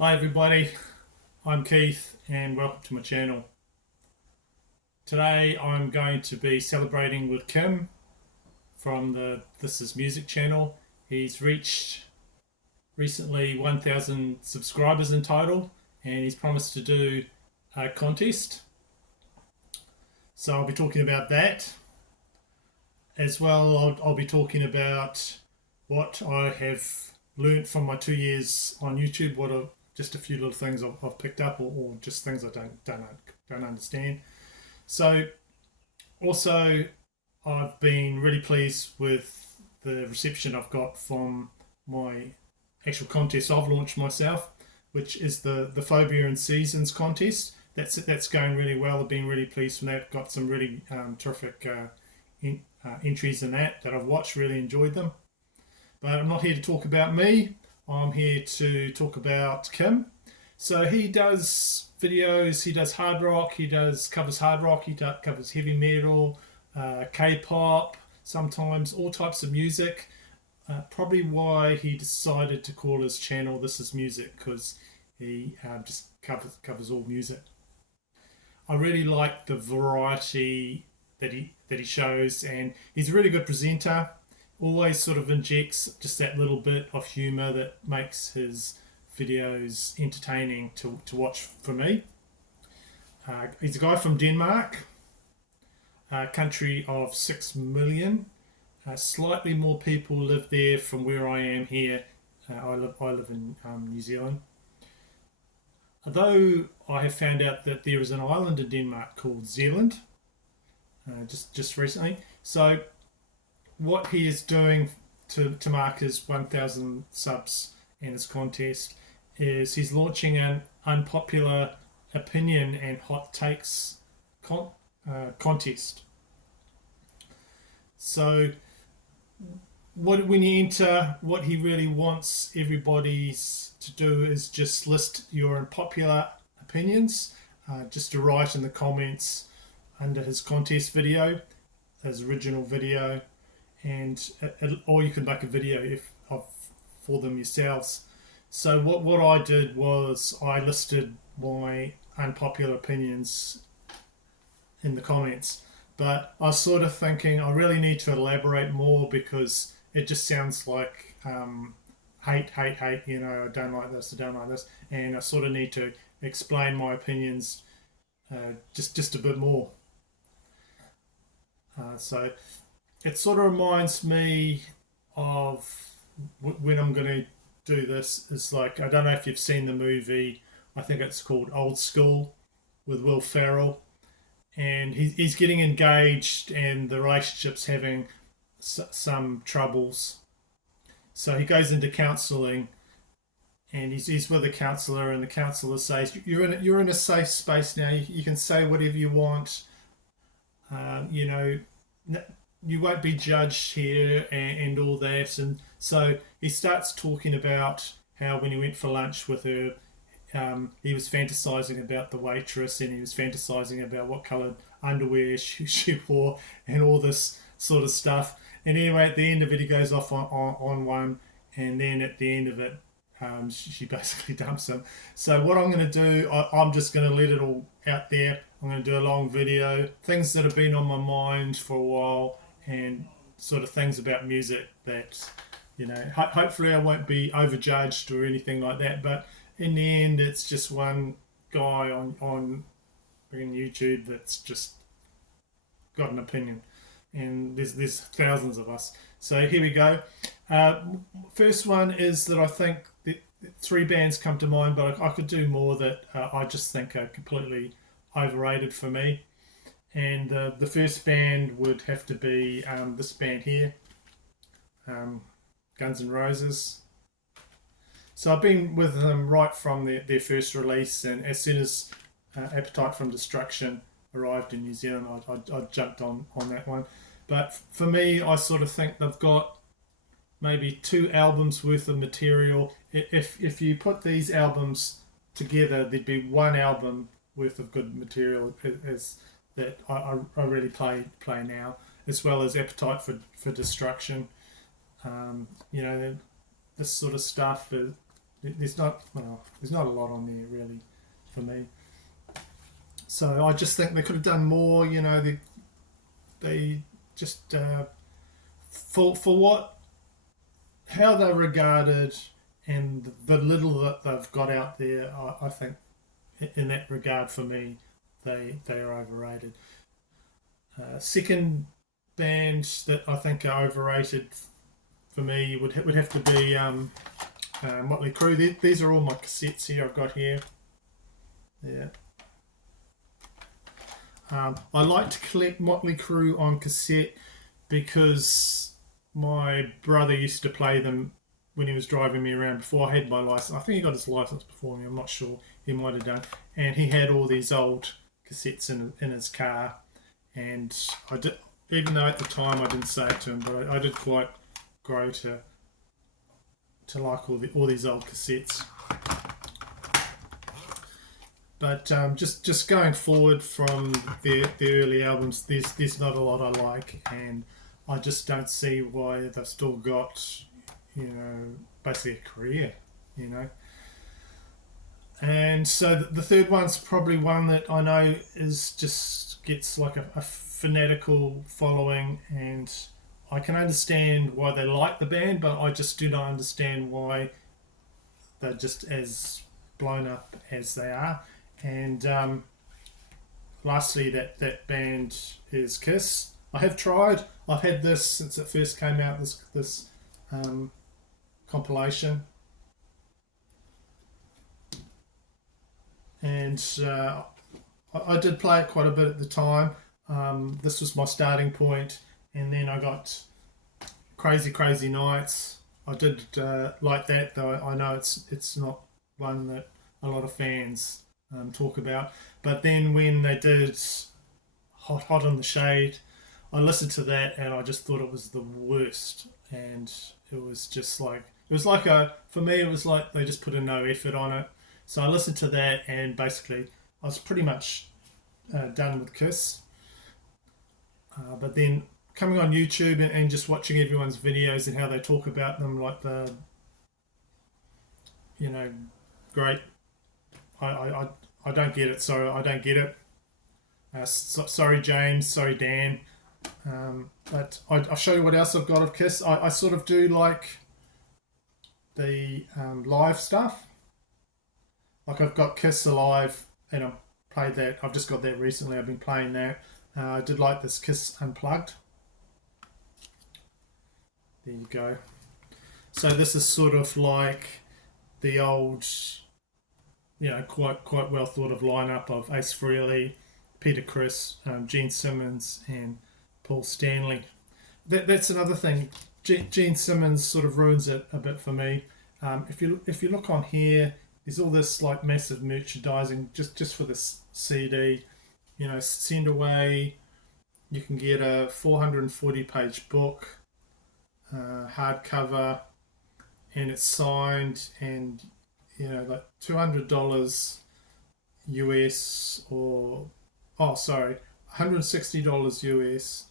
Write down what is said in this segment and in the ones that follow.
Hi everybody, I'm Keith and welcome to my channel. Today I'm going to be celebrating with Kim from the This Is Music channel. He's reached recently 1,000 subscribers in total and he's promised to do a contest. So I'll be talking about that. As well, I'll be talking about what I have learnt from my 2 years on YouTube, just a few little things I've picked up, or just things I don't understand. So, also, I've been really pleased with the reception I've got from my actual contest I've launched myself, which is the Phobia and Seasons contest. That's going really well. I've been really pleased from that. Got some really terrific entries in that I've watched. Really enjoyed them. But I'm not here to talk about me. I'm here to talk about Kim. So he does videos, he does hard rock, covers hard rock, covers heavy metal, K-pop, sometimes all types of music. Probably why he decided to call his channel This Is Music, because he just covers all music. I really like the variety that he shows, and he's a really good presenter. Always sort of injects just that little bit of humour that makes his videos entertaining to watch for me. He's a guy from Denmark, a country of 6 million. Slightly more people live there from where I am here. I live in New Zealand. Although I have found out that there is an island in Denmark called Zealand, just recently. So what he is doing to mark his 1,000 subs in his contest is he's launching an unpopular opinion and hot takes contest. So when you enter, what he really wants everybody to do is just list your unpopular opinions, just to write in the comments under his contest video, his original video, and or you can make a video for them yourselves. So what I did was I listed my unpopular opinions in the comments, but I was sort of thinking I really need to elaborate more, because it just sounds like hate, I don't like this, and I sort of need to explain my opinions just a bit more. So it sort of reminds me of when I'm going to do this. It's like, I don't know if you've seen the movie, I think it's called Old School, with Will Ferrell, and he's getting engaged and the relationship's having some troubles. So he goes into counselling, and he's with a counsellor, and the counsellor says, you're in a safe space now, you can say whatever you want, you won't be judged here, and all that. And so he starts talking about how when he went for lunch with her, he was fantasizing about the waitress, and he was fantasizing about what coloured underwear she wore, and all this sort of stuff. And anyway, at the end of it, he goes off on one, and then at the end of it, she basically dumps him. So what I'm going to do, I'm just going to let it all out there. I'm going to do a long video, things that have been on my mind for a while, and sort of things about music that, hopefully I won't be overjudged or anything like that. But in the end, it's just one guy on YouTube that's just got an opinion, and there's thousands of us. So here we go. First one is that I think three bands come to mind, but I could do more that I just think are completely overrated for me. And the first band would have to be this band here, Guns N' Roses. So I've been with them right from their first release, and as soon as Appetite for Destruction arrived in New Zealand, I jumped on that one. But for me, I sort of think they've got maybe 2 albums worth of material. If you put these albums together, there'd be 1 album worth of good material that I really play now, as well as Appetite for Destruction. This sort of stuff There's not there's not a lot on there really for me. So I just think they could have done more. They just for what how they're regarded and the little that they've got out there. I think in that regard, for me, they are overrated. Second band that I think are overrated for me would have to be Motley Crue. These are all my cassettes here. I've got here. Yeah. I like to collect Motley Crue on cassette because my brother used to play them when he was driving me around before I had my license. I think he got his license before me. I'm not sure. He might have done. And he had all these old cassettes in his car. And I did, even though at the time I didn't say it to him, but I did quite grow to like all these old cassettes. But just going forward from the early albums, there's not a lot I like, and I just don't see why they've still got, basically a career, And so the third one's probably one that I know is just gets like a fanatical following, and I can understand why they like the band, but I just do not understand why they're just as blown up as they are. And lastly, that band is Kiss. I have tried. I've had this since it first came out. This compilation, and I did play it quite a bit at the time. This was my starting point, and then I got Crazy Nights. I did like that, though I know it's not one that a lot of fans talk about. But then when they did Hot in the Shade, I listened to that and I just thought it was the worst. And it was just like, for me, it was like they just put in no effort on it. So I listened to that and basically I was pretty much done with Kiss. But then coming on YouTube and just watching everyone's videos and how they talk about them, like the, great. I don't get it, so I don't get it. Sorry, James. Sorry, Dan. But I'll show you what else I've got of Kiss. I sort of do like the live stuff. Like I've got Kiss Alive, and I've played that. I've just got that recently. I've been playing that. I did like this Kiss Unplugged. There you go. So this is sort of like the old, quite well thought of lineup of Ace Frehley, Peter Criss, Gene Simmons, and Paul Stanley. That's another thing. Gene Simmons sort of ruins it a bit for me. If you look on here, there's all this like massive merchandising just for this CD. Send away. You can get a 440-page book, hardcover, and it's signed, and like $200 US $160 US,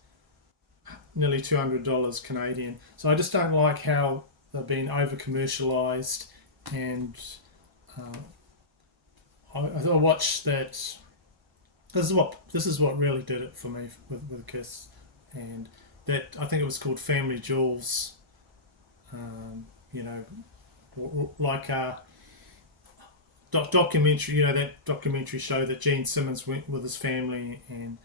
nearly $200 Canadian. So I just don't like how they've been over commercialized, and I watched that. This is what really did it for me with Kiss, and that I think it was called Family Jewels. Like a documentary. That documentary show that Gene Simmons went with his family, and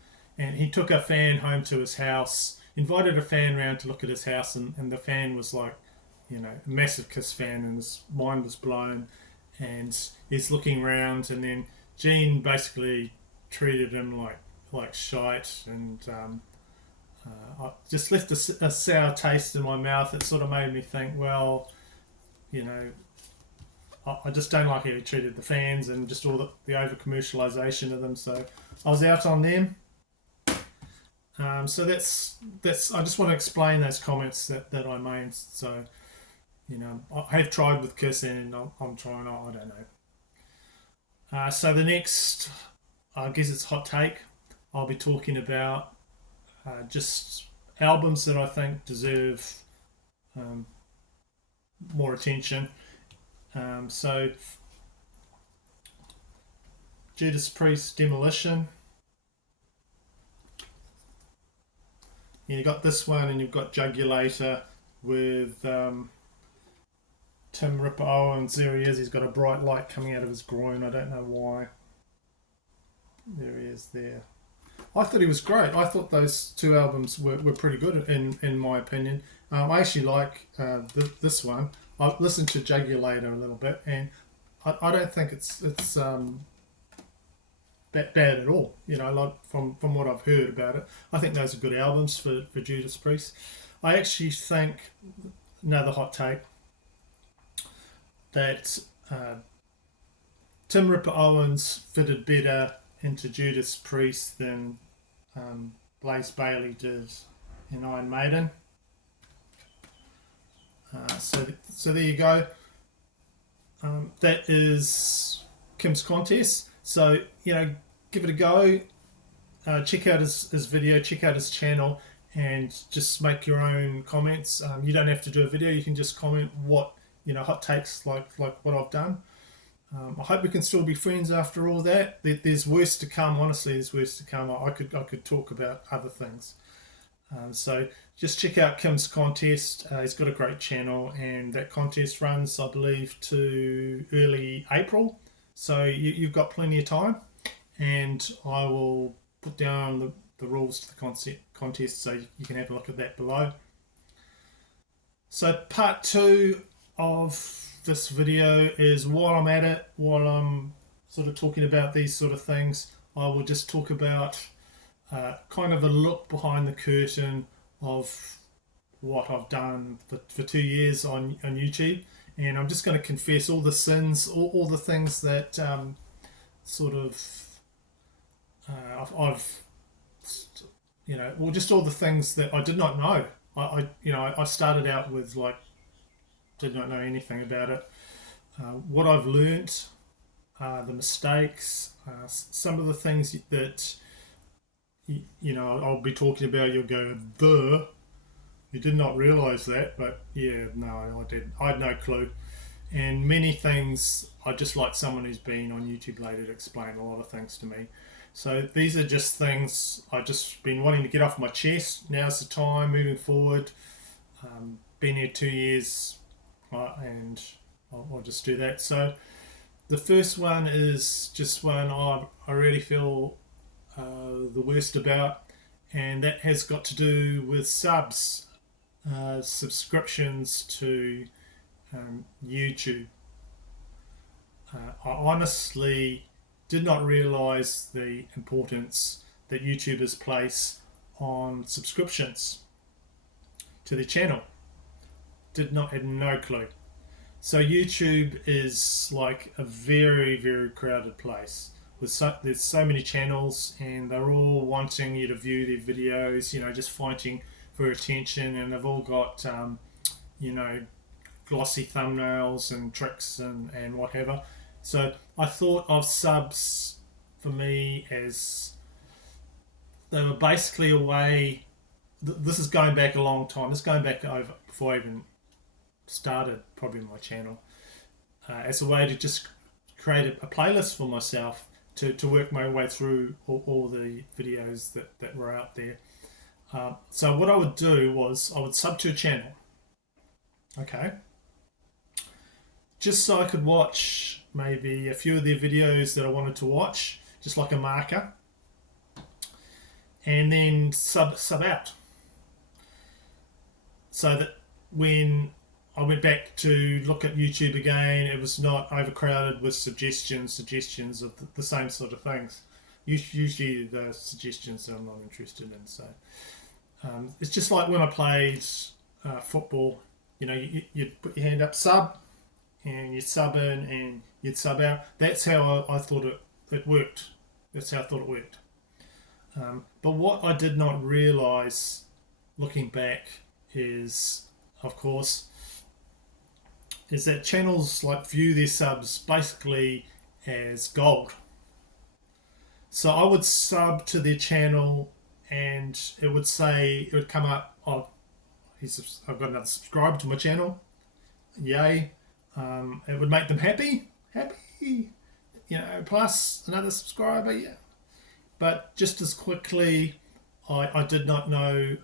he took a fan home to his house, invited a fan round to look at his house, and the fan was like, a massive Kiss fan, and his mind was blown, and he's looking around, and then Gene basically treated him like shite, and I just left a sour taste in my mouth. It sort of made me think, well, I just don't like how he treated the fans and just all the over commercialization of them. So I was out on them. So that's. I just want to explain those comments that I made. So I have tried with Kiss, and I'm trying. I don't know. So the next, I guess it's hot take. I'll be talking about just albums that I think deserve more attention. So Judas Priest Demolition. You got this one, and you've got Jugulator with Tim Ripper Owens. There he is. He's got a bright light coming out of his groin. I don't know why. There he is there. I thought he was great. I thought those two albums were pretty good in my opinion. I actually like this one. I listened to Jugulator a little bit, and I don't think it's that bad at all. You know, like from what I've heard about it, I think those are good albums for Judas Priest. I actually think, another hot take, that Tim Ripper Owens fitted better into Judas Priest than Blaze Bayley did in Iron Maiden. So there you go. That is Kim's contest. So, you know, give it a go. Check out his video, check out his channel, and just make your own comments. You don't have to do a video. You can just comment what, you know, hot takes like what I've done. I hope we can still be friends after all that. There's worse to come. Honestly, there's worse to come. I could talk about other things. So just check out Kim's contest. He's got a great channel, and that contest runs, I believe, to early April. So you've got plenty of time, and I will put down the rules to the contest so you can have a look at that below. So part 2 of this video is, while I'm at it, while I'm sort of talking about these sort of things, I will just talk about kind of a look behind the curtain of what I've done for 2 years on YouTube. And I'm just going to confess all the sins, all the things that sort of I've you know, well, just all the things that I did not know. I started out with, like, did not know anything about it. What I've learnt, the mistakes, some of the things that you know I'll be talking about. You'll go, "Duh, you did not realise that," but yeah, no, I didn't. I had no clue. And many things, I just like someone who's been on YouTube later to explain a lot of things to me. So these are just things I've just been wanting to get off my chest. Now's the time, moving forward. Been here 2 years, and I'll just do that. So the first one is just one I really feel the worst about, and that has got to do with subscriptions to YouTube. I honestly did not realise the importance that YouTubers place on subscriptions to their channel. Had no clue. So YouTube is like a very, very crowded place. There's so many channels, and they're all wanting you to view their videos, you know, just fighting for attention, and they've all got you know, glossy thumbnails and tricks and whatever. So I thought of subs for me as they were basically a way. This is going back a long time. This is going back over before I even started probably my channel, as a way to just create a playlist for myself to work my way through all the videos that were out there. So what I would do was I would sub to a channel, okay, just so I could watch maybe a few of their videos that I wanted to watch, just like a marker, and then sub out, so that when I went back to look at YouTube again, it was not overcrowded with suggestions of the same sort of things. Usually the suggestions I'm not interested in. So it's just like when I played football. You know, you'd put your hand up, sub, and you'd sub in and you'd sub out. That's how I thought it worked. That's how I thought it worked. But what I did not realise, looking back, is, of course, is that channels like view their subs basically as gold. So I would sub to their channel, and it would come up, oh, I've got another subscriber to my channel, yay. it would make them happy, plus another subscriber, yeah. But just as quickly, I did not know,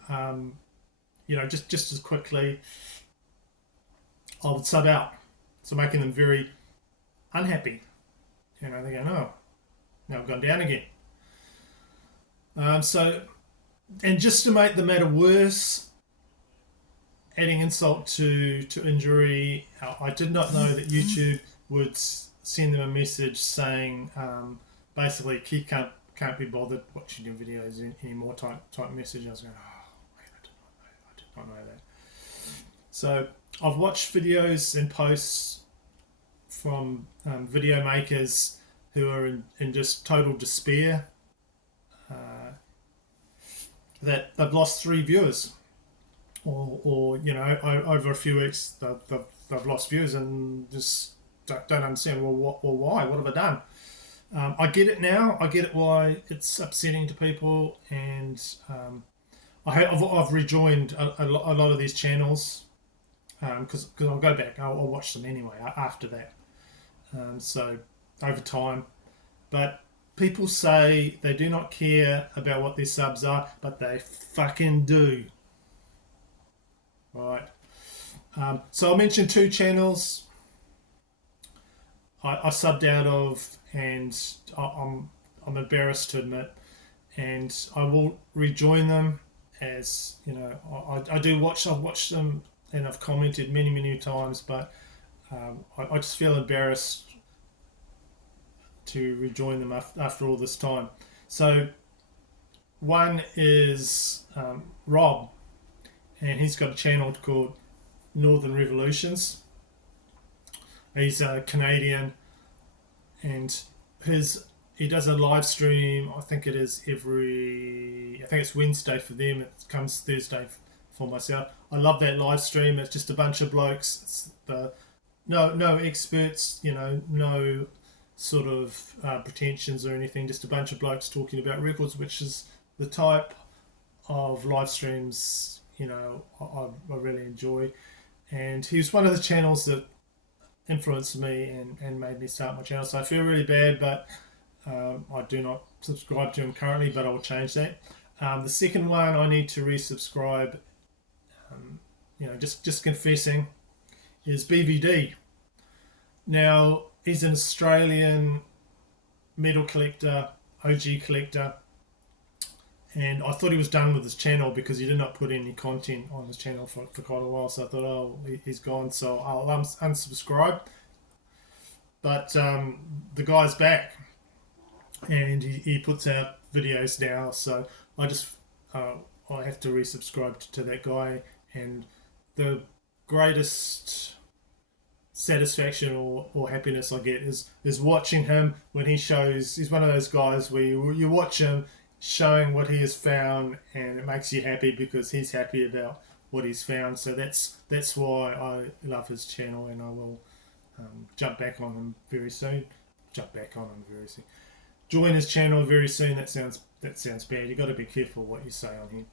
just as quickly, I would sub out. So making them very unhappy. They're going, oh, now I've gone down again. And just to make the matter worse, adding insult to injury, I did not know that YouTube would send them a message saying, basically, he can't be bothered watching your videos anymore type message. I was going, oh, man, I did not know that. So I've watched videos and posts from video makers who are in just total despair, that they've lost 3 viewers, or over a few weeks they've lost views and just don't understand. Well, why? What have I done? I get it now. I get it why it's upsetting to people, and I've rejoined a lot of these channels, because I'll go back. I'll watch them anyway after that. So over time, but people say they do not care about what their subs are, but they fucking do. Right. So I mentioned 2 channels I subbed out of, and I'm embarrassed to admit, and I will rejoin them, as I do watch. I've watched them and I've commented many times, but I just feel embarrassed to rejoin them after all this time. So one is Rob, and he's got a channel called Northern Revolutions. He's a Canadian, and he does a live stream. I think it's Wednesday for them. It comes Thursday for myself. I love that live stream. It's just a bunch of blokes. It's no experts, no sort of pretensions or anything. Just a bunch of blokes talking about records, which is the type of live streams I really enjoy. And he was one of the channels that influenced me and made me start my channel. So I feel really bad, but I do not subscribe to him currently, but I'll change that. The second one I need to resubscribe, just confessing, is BVD. Now, he's an Australian metal collector, OG collector, and I thought he was done with his channel because he did not put any content on his channel for quite a while. So I thought, oh, he's gone, so I'll unsubscribe. But the guy's back, and he puts out videos now. So I have to resubscribe to that guy. And the greatest satisfaction or happiness I get is watching him when he shows. He's one of those guys where you watch him showing what he has found, and it makes you happy because he's happy about what he's found. So that's why I love his channel, and I will jump back on him very soon. Join his channel very soon. That sounds bad. You got to be careful what you say on here.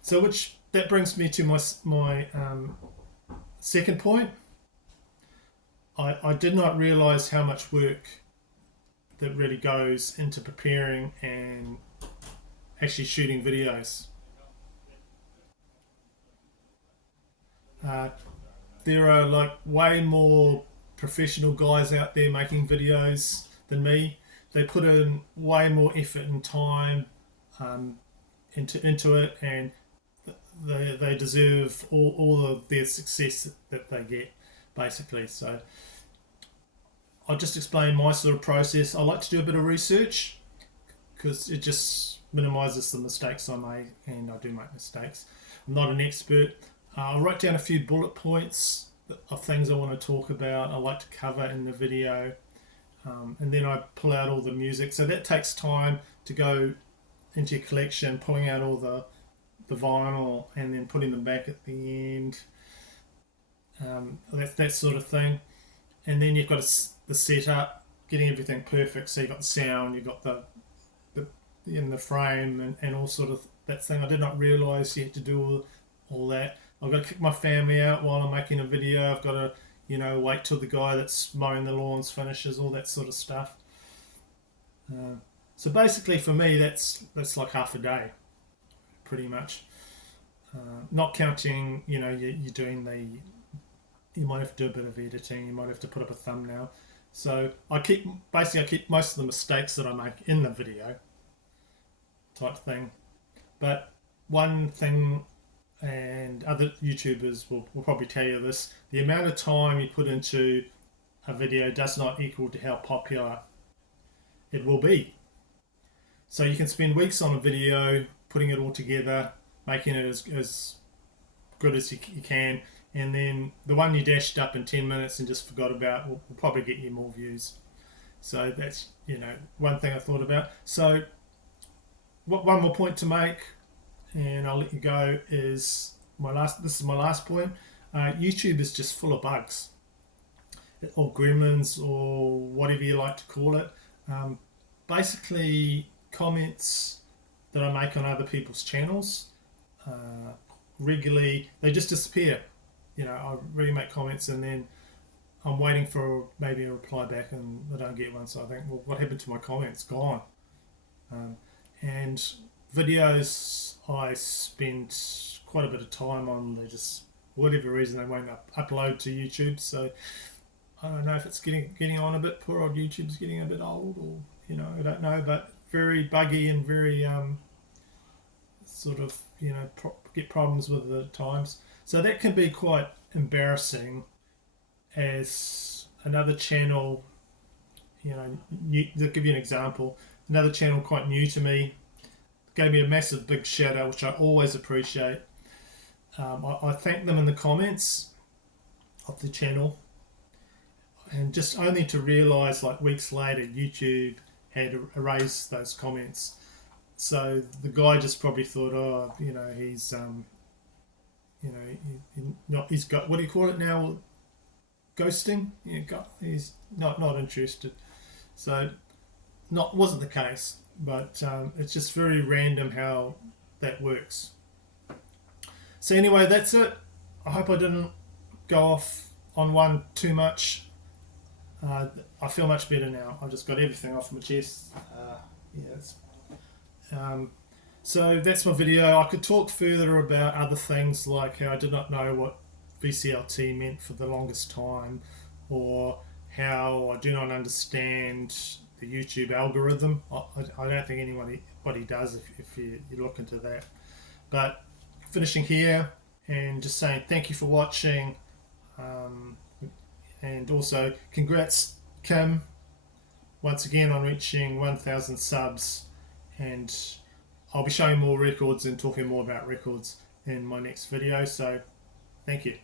So that brings me to my second point. I did not realise how much work that really goes into preparing and actually shooting videos. There are way more professional guys out there making videos than me. They put in way more effort and time into it, and they deserve all of their success that they get, basically. So I'll just explain my sort of process. I like to do a bit of research because it just minimises the mistakes I make, and I do make mistakes. I'm not an expert. I'll write down a few bullet points of things I want to talk about, I like to cover in the video, and then I pull out all the music. So that takes time to go into your collection, pulling out all the vinyl and then putting them back at the end, that sort of thing. And then you've got the setup, getting everything perfect. So you've got the sound, you've got the in the frame and all sort of that thing. I did not realise you had to do all that. I've got to kick my family out while I'm making a video. I've got to you know, wait till the guy that's mowing the lawns finishes, all that sort of stuff. So basically for me that's like half a day pretty much. Not counting, you know, you're doing you might have to do a bit of editing, you might have to put up a thumbnail. So I keep most of the mistakes that I make in the video type thing. But one thing, and other YouTubers will probably tell you this, the amount of time you put into a video does not equal to how popular it will be. So you can spend weeks on a video, putting it all together, making it as good as you can, and then the one you dashed up in 10 minutes and just forgot about will probably get you more views. So that's, you know, one thing I thought about. So one more point to make, and I'll let you go, is this is my last point. YouTube is just full of bugs, or gremlins, or whatever you like to call it. Basically, comments that I make on other people's channels, regularly, they just disappear. You know, I really make comments and then I'm waiting for maybe a reply back and I don't get one. So I think, well, what happened to my comments? Gone. And videos I spent quite a bit of time on, they just, whatever reason, they won't upload to YouTube. So I don't know if it's getting on a bit. Poor old YouTube's getting a bit old, or, you know, I don't know, but very buggy and very sort of, you know, get problems with it at times. So that can be quite embarrassing as another channel, you know, to give you an example, another channel quite new to me gave me a massive big shout out, which I always appreciate. I thank them in the comments of the channel, and just only to realise like weeks later YouTube had erased those comments. So the guy just probably thought, oh, you know, he's you know, he's got, what do you call it now, ghosting. Yeah, he's not interested. So wasn't the case, but it's just very random how that works. So anyway, that's it. I hope I didn't go off on one too much. I feel much better now. I just got everything off my chest. So that's my video. I could talk further about other things, like how I did not know what VCLT meant for the longest time, or how I do not understand the YouTube algorithm. I don't think anybody does if you look into that. But finishing here and just saying thank you for watching, and also congrats Kim once again on reaching 1,000 subs, and I'll be showing more records and talking more about records in my next video, so thank you.